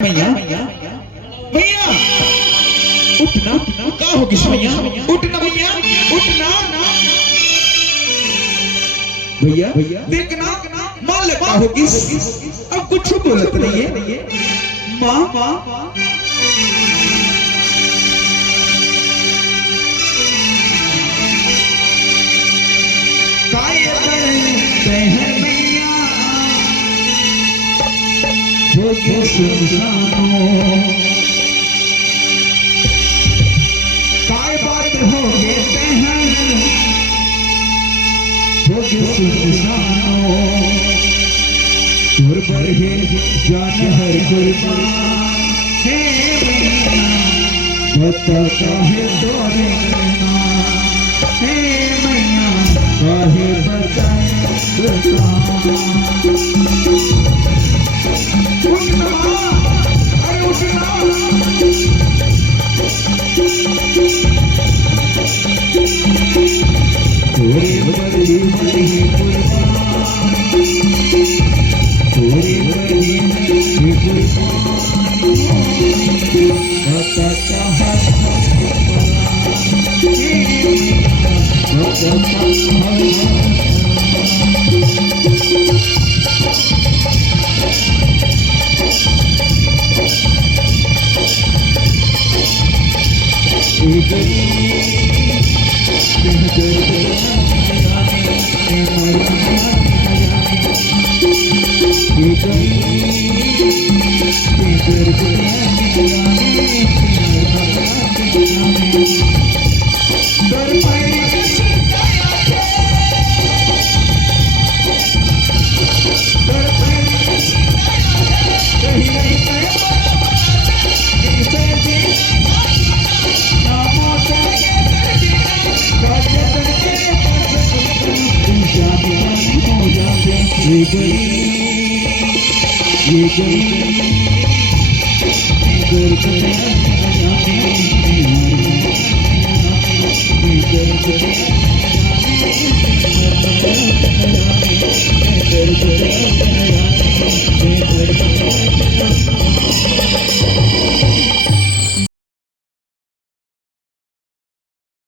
भैया भैया उठना क्या हो किस भैया उठना भैया उठना भैया देखना माँ लगा हो किस अब कुछ बोलत नहीं है माँ काय करते हैं भैया वो काय बात हो कहते हैं वो कुर्बान है जान हर कुर्बान है बता काहे दौरे है मैया काहे बताए उठना अरे उठना पूरी बड़ी ये गई